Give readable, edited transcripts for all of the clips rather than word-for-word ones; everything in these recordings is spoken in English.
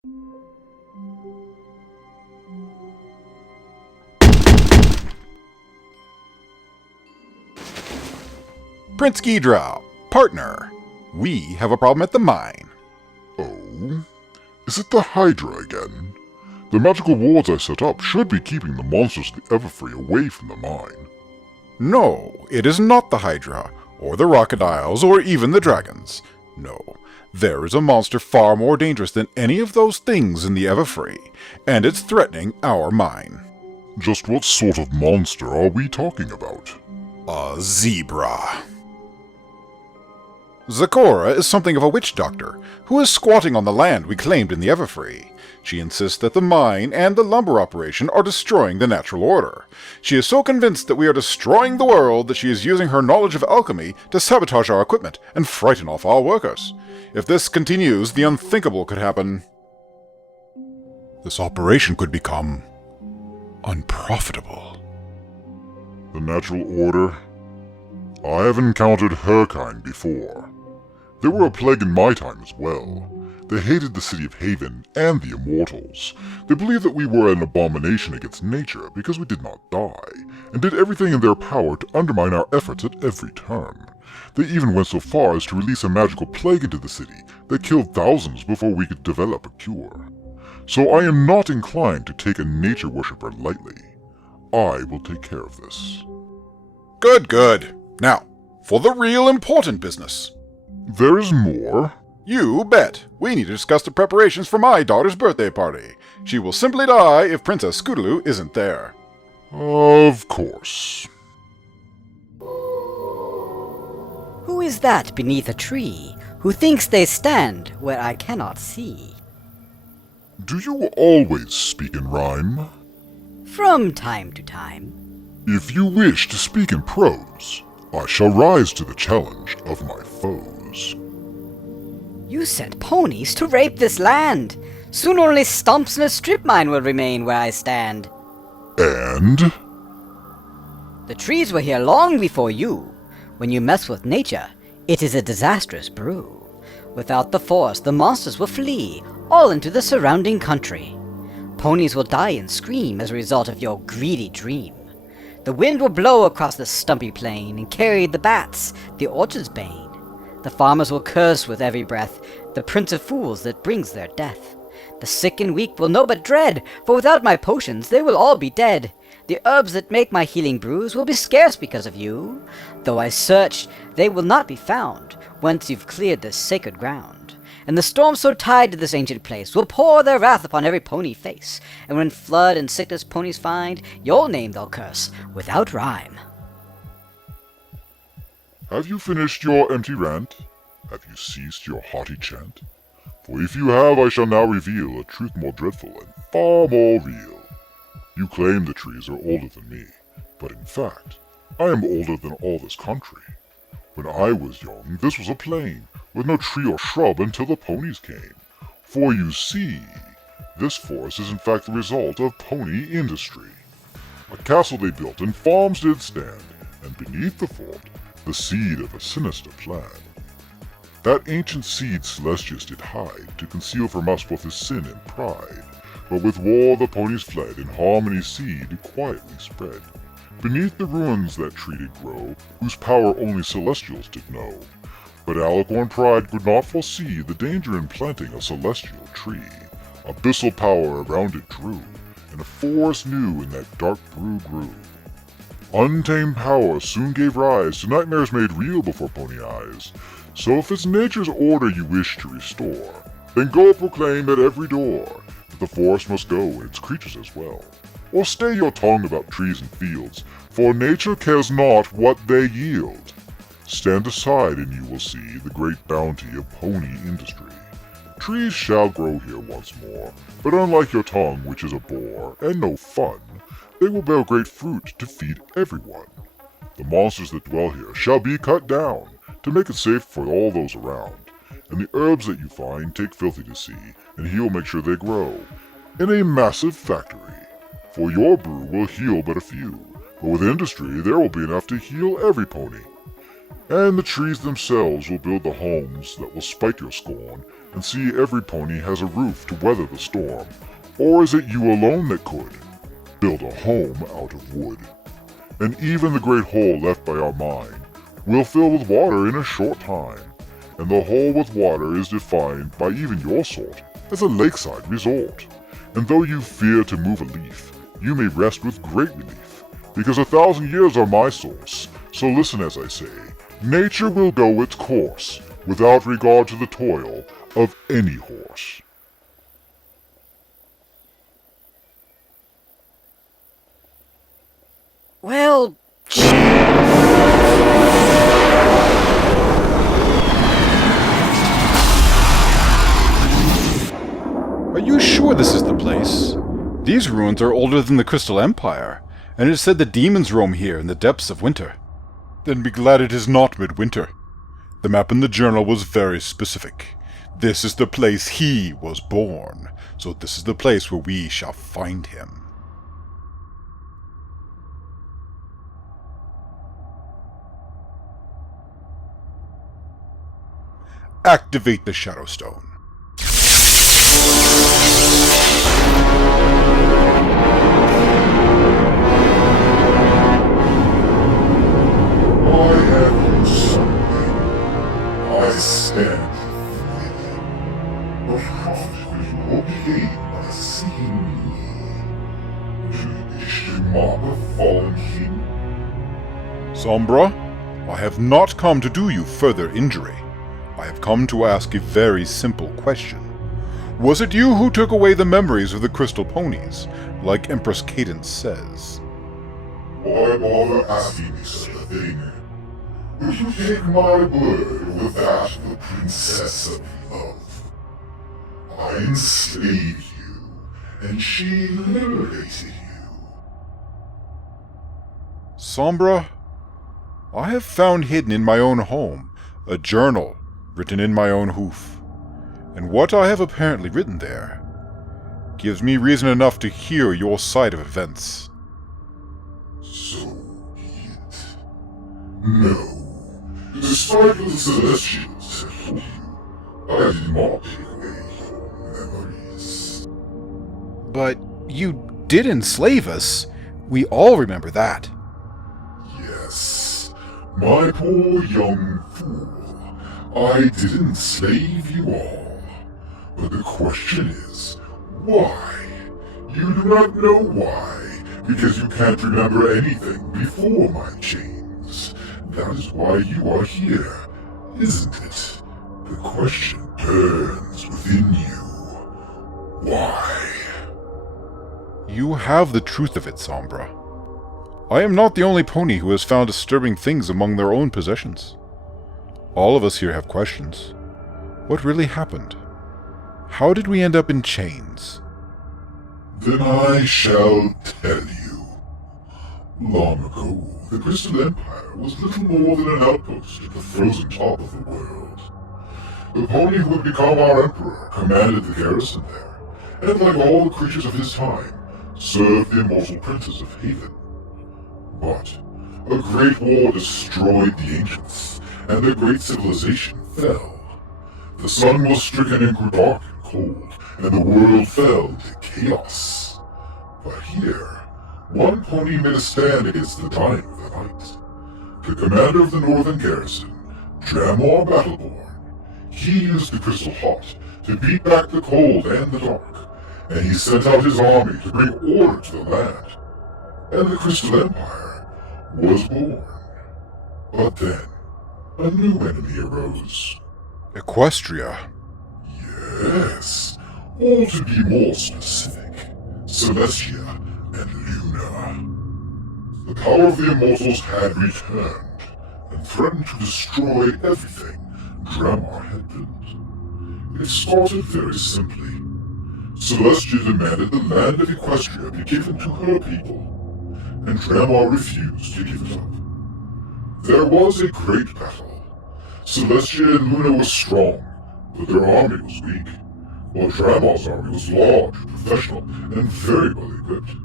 Prince Ghidra, partner. We have a problem at the mine. Oh? Is it the Hydra again? The magical wards I set up should be keeping the monsters of the Everfree away from the mine. No, it is not the Hydra, or the crocodiles, or even the dragons. No, there is a monster far more dangerous than any of those things in the Everfree, and it's threatening our mine. Just what sort of monster are we talking about? A zebra. Zecora is something of a witch doctor, who is squatting on the land we claimed in the Everfree. She insists that the mine and the lumber operation are destroying the natural order. She is so convinced that we are destroying the world that she is using her knowledge of alchemy to sabotage our equipment and frighten off our workers. If this continues, the unthinkable could happen. This operation could become unprofitable. The natural order? I have encountered her kind before. They were a plague in my time as well. They hated the city of Haven and the Immortals. They believed that we were an abomination against nature because we did not die, and did everything in their power to undermine our efforts at every turn. They even went so far as to release a magical plague into the city that killed thousands before we could develop a cure. So I am not inclined to take a nature worshipper lightly. I will take care of this. Good, good. Now, for the real important business. There is more? You bet. We need to discuss the preparations for my daughter's birthday party. She will simply die if Princess Scootaloo isn't there. Of course. Who is that beneath a tree, who thinks they stand where I cannot see? Do you always speak in rhyme? From time to time. If you wish to speak in prose, I shall rise to the challenge of my foes. You sent ponies to rape this land. Soon only stumps and a strip mine will remain where I stand. And? The trees were here long before you. When you mess with nature, it is a disastrous brew. Without the forest, the monsters will flee, all into the surrounding country. Ponies will die and scream as a result of your greedy dream. The wind will blow across the stumpy plain and carry the bats, the orchard's bane. The farmers will curse with every breath, the prince of fools that brings their death. The sick and weak will know but dread, for without my potions they will all be dead. The herbs that make my healing brews will be scarce because of you. Though I search, they will not be found, once you've cleared this sacred ground. And the storms so tied to this ancient place will pour their wrath upon every pony face. And when flood and sickness ponies find, your name they'll curse, without rhyme. Have you finished your empty rant? Have you ceased your haughty chant? For if you have, I shall now reveal a truth more dreadful and far more real. You claim the trees are older than me, but in fact, I am older than all this country. When I was young, this was a plain, with no tree or shrub until the ponies came. For you see, this forest is in fact the result of pony industry. A castle they built and farms did stand, and beneath the fort, the seed of a sinister plan. That ancient seed Celestius did hide, to conceal from us both his sin and pride. But with war the ponies fled, and harmony's seed quietly spread. Beneath the ruins that tree did grow, whose power only Celestials did know. But Alicorn pride could not foresee the danger in planting a celestial tree. Abyssal power around it drew, and a forest new in that dark brew grew. Untamed power soon gave rise to nightmares made real before pony eyes. So if it's nature's order you wish to restore, then go proclaim at every door that the forest must go and its creatures as well. Or stay your tongue about trees and fields, for nature cares not what they yield. Stand aside and you will see the great bounty of pony industry. Trees shall grow here once more, but unlike your tongue, which is a bore and no fun, they will bear great fruit to feed everyone. The monsters that dwell here shall be cut down, to make it safe for all those around. And the herbs that you find take Filthy to see, and he'll make sure they grow in a massive factory. For your brew will heal but a few, but with industry there will be enough to heal every pony. And the trees themselves will build the homes that will spite your scorn, and see every pony has a roof to weather the storm. Or is it you alone that could build a home out of wood? And even the great hole left by our mine will fill with water in a short time, and the hole with water is defined by even your sort as a lakeside resort. And though you fear to move a leaf, you may rest with great relief, because 1,000 years are my source. So listen as I say, nature will go its course, without regard to the toil of any horse. Well, Are you sure this is the place? These ruins are older than the Crystal Empire, and it is said the demons roam here in the depths of winter. Then be glad it is not midwinter. The map in the journal was very specific. This is the place he was born, so this is the place where we shall find him. Activate the Shadow Stone. I have something. I stand free. But how will you obey by seeing me? Do you wish to mock a fallen king? Sombra, I have not come to do you further injury. I have come to ask a very simple question. Was it you who took away the memories of the crystal ponies, like Empress Cadence says? Why bother asking me such a thing? Would you take my word over that of the Princess of Love? I enslaved you, and she liberated you. Sombra, I have found hidden in my own home a journal written in my own hoof, and what I have apparently written there gives me reason enough to hear your side of events. So be it. No. Despite what the Celestials have told you, I did not take away your memories. But you did enslave us. We all remember that. Yes, my poor young fool. I did enslave you all. But the question is, why? You do not know why, because you can't remember anything before my chains. That is why you are here, isn't it? The question burns within you. Why? You have the truth of it, Sombra. I am not the only pony who has found disturbing things among their own possessions. All of us here have questions. What really happened? How did we end up in chains? Then I shall tell you. Long ago, the Crystal Empire was little more than an outpost at the frozen top of the world. The pony who would become our emperor commanded the garrison there, and like all the creatures of his time, served the immortal princes of Haven. But a great war destroyed the ancients, and their great civilization fell. The sun was stricken and grew dark and cold, and the world fell into chaos. But here, one pony made a stand against the dying of the night. The commander of the northern garrison, Dramor Battleborn, he used the crystal hot to beat back the cold and the dark, and he sent out his army to bring order to the land. And the Crystal Empire was born. But then, a new enemy arose. Equestria. Yes, or to be more specific, Celestia and Luna. The power of the Immortals had returned, and threatened to destroy everything Dramor had built. It started very simply. Celestia demanded the land of Equestria be given to her people, and Dramor refused to give it up. There was a great battle. Celestia and Luna were strong, but their army was weak, while Dramor's army was large, professional, and very well equipped.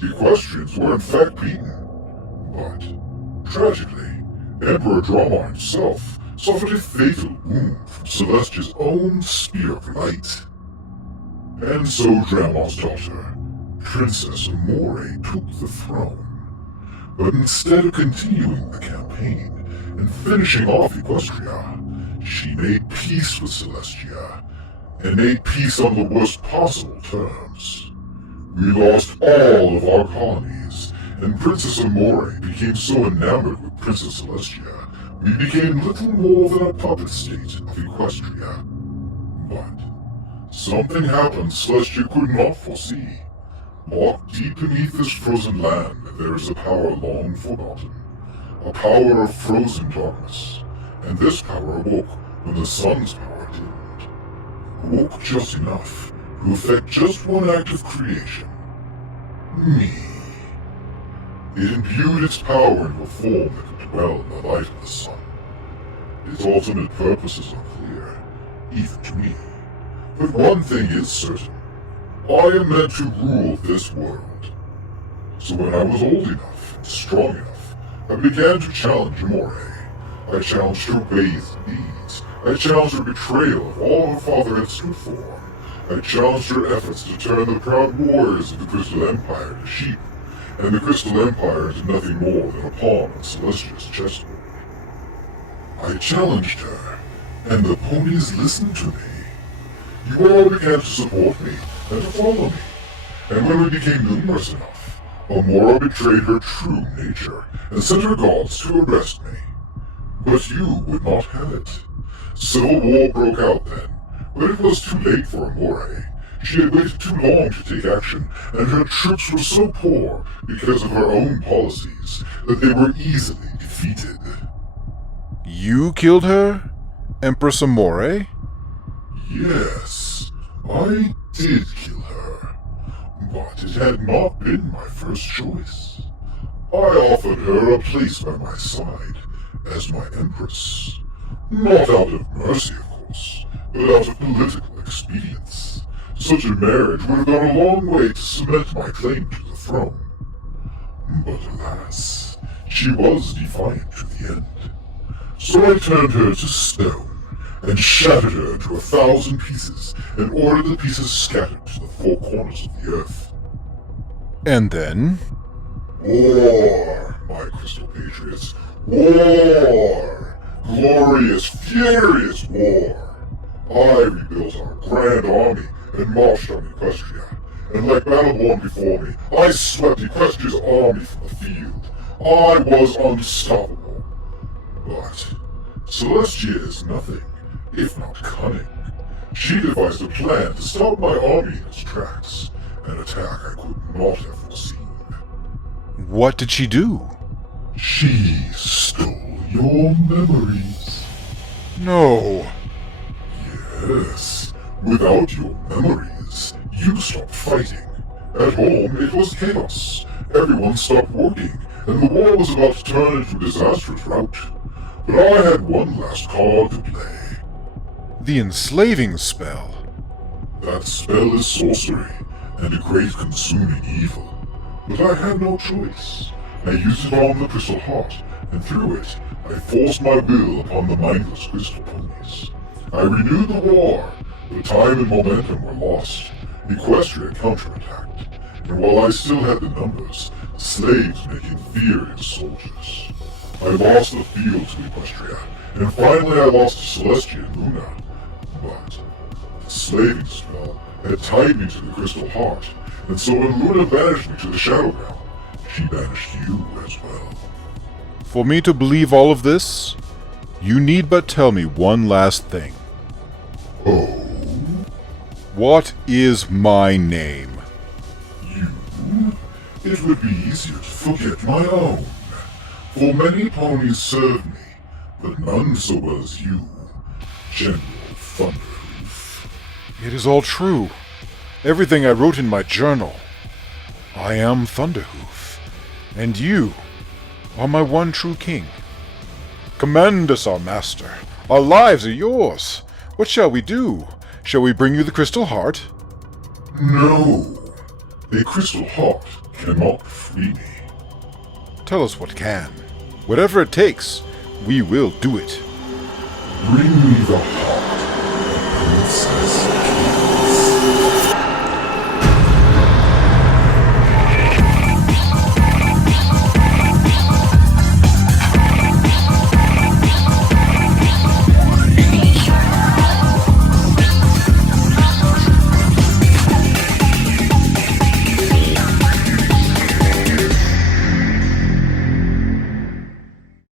The Equestrians were in fact beaten, but, tragically, Emperor Drama himself suffered a fatal wound from Celestia's own Spear of Light. And so Drama's daughter, Princess Amore, took the throne. But instead of continuing the campaign and finishing off Equestria, she made peace with Celestia, and made peace on the worst possible terms. We lost all of our colonies, and Princess Amore became so enamored with Princess Celestia, we became little more than a puppet state of Equestria. But something happened Celestia could not foresee. Locked deep beneath this frozen land, there is a power long forgotten. A power of frozen darkness. And this power awoke when the sun's power dimmed. Awoke just enough to affect just one act of creation. Me. It imbued its power into a form that could dwell in the light of the sun. Its ultimate purpose is unclear, even to me. But one thing is certain. I am meant to rule this world. So when I was old enough and strong enough, I began to challenge Amore. I challenged her ways and deeds. I challenged her betrayal of all her father had stood for. I challenged her efforts to turn the proud warriors of the Crystal Empire to sheep, and the Crystal Empire into nothing more than a pawn on Celestia's chessboard. I challenged her, and the ponies listened to me. You all began to support me and to follow me, and when we became numerous enough, Amora betrayed her true nature and sent her gods to arrest me. But you would not have it. Civil war broke out then, but it was too late for Amore. She had waited too long to take action, and her troops were so poor because of her own policies that they were easily defeated. You killed her? Empress Amore? Yes, I did kill her, but it had not been my first choice. I offered her a place by my side as my empress. Not out of mercy, of course, but out of political expedience. Such a marriage would have gone a long way to cement my claim to the throne. But alas, she was defiant to the end. So I turned her to stone, and shattered her into 1,000 pieces, and ordered the pieces scattered to the four corners of the earth. And then? War, my Crystal Patriots. War! Glorious, furious war! I rebuilt our grand army and marched on Equestria, and like Battleborn before me, I swept Equestria's army from the field. I was unstoppable. But Celestia is nothing if not cunning. She devised a plan to stop my army in its tracks, an attack I could not have foreseen. What did she do? She stole your memories. No. Yes, without your memories, you stopped fighting. At home, it was chaos. Everyone stopped working, and the war was about to turn into a disastrous rout. But I had one last card to play. The enslaving spell. That spell is sorcery, and a great consuming evil. But I had no choice. I used it on the Crystal Heart, and through it, I forced my will upon the mindless Crystal Ponies. I renewed the war, but time and momentum were lost. Equestria counterattacked, and while I still had the numbers, slaves making furious soldiers. I lost the field to Equestria, and finally I lost to Celestia and Luna. But the slaving spell had tied me to the Crystal Heart, and so when Luna banished me to the Shadow Realm, she banished you as well. For me to believe all of this, you need but tell me one last thing. Oh? What is my name? You? It would be easier to forget my own. For many ponies serve me, but none so well as you, General Thunderhoof. It is all true. Everything I wrote in my journal. I am Thunderhoof, and you are my one true king. Command us, our master. Our lives are yours. What shall we do? Shall we bring you the Crystal Heart? No. A Crystal Heart cannot free me. Tell us what can. Whatever it takes, We will do it. Bring me the heart, princess.